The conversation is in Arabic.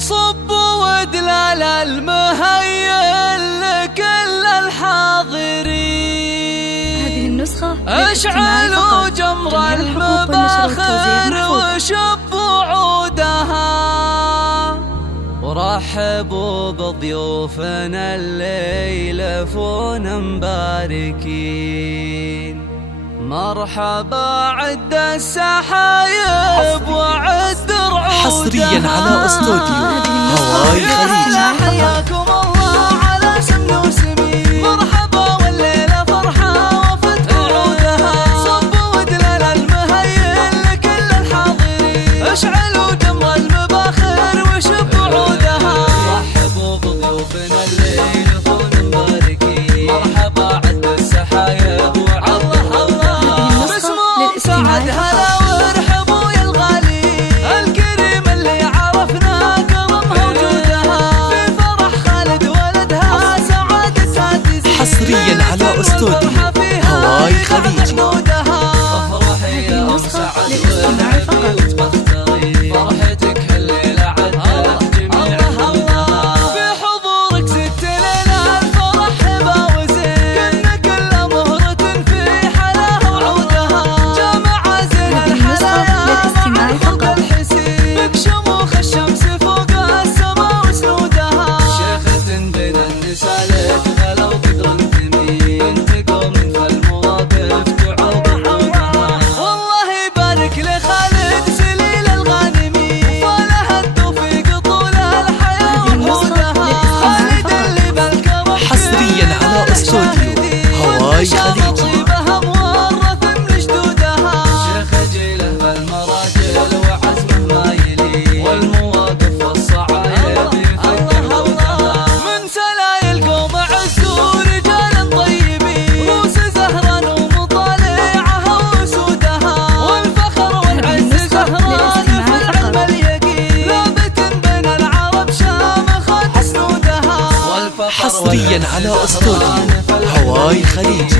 صب ودلال المهيئ لكل الحاضرين. هذه النسخة اشعلوا جمر المباخر وشبوا عودها، ورحبوا بضيوفنا اللي يلفون مباركين. مرحبا عد السحايب وعد رعودها، حصريا على استوديو هواي خليج. حياكم الله على سمن وسمين، مرحبا والليلة فرحة وفت وعودها. صب ودلال المهيئ لكل الحاضرين، اشعلوا جمر المباخر وشبوا عودها. رحبوا بضيوفنا اللي يلفون مباركين، مرحبا عد السحايب وعد رعودها. باسمهم سعد هلا وارحبوا يا الغالين، الكريم اللي عرفنا كرمها وجودها. في فرح خالد ولدها سعادة سادس، حصريا على استوديو هواي خليج. افرحي يا ام سعد والعبي وتبختري، فرحتك هالليلة عدت جميع جودها. في حضورك ست ليلة الفرح هبة وزين، كنا كل مهرة في حلاها وعودها. جامع زين الحلايا مع خلق الحسين، بك شموخ الشمس فوق السما وسنودها. شيخة بين النساء لك غلا وقدر تمين، انت قوم فالمواقف تعوض عودها. والله يبارك لخالد سليل الغانمين، وفالها التوفيق طول الحياة وعودها. خالد اللي بالكرم حصريا على استوديو هواي خليج. طيبها مورث من جدودها. شيخ جيله بالمراجل وعزمه ما يلي، والمواقف والصعايب يفكر. من سلايل قوم عزوا رجالا طيبين، روس زهران ومطالعها وسودها. والفخر والعز زهران في العلم اليقين، ثابت بين العرب شامخة سنودها. حصريا على استوديو هواي خليج.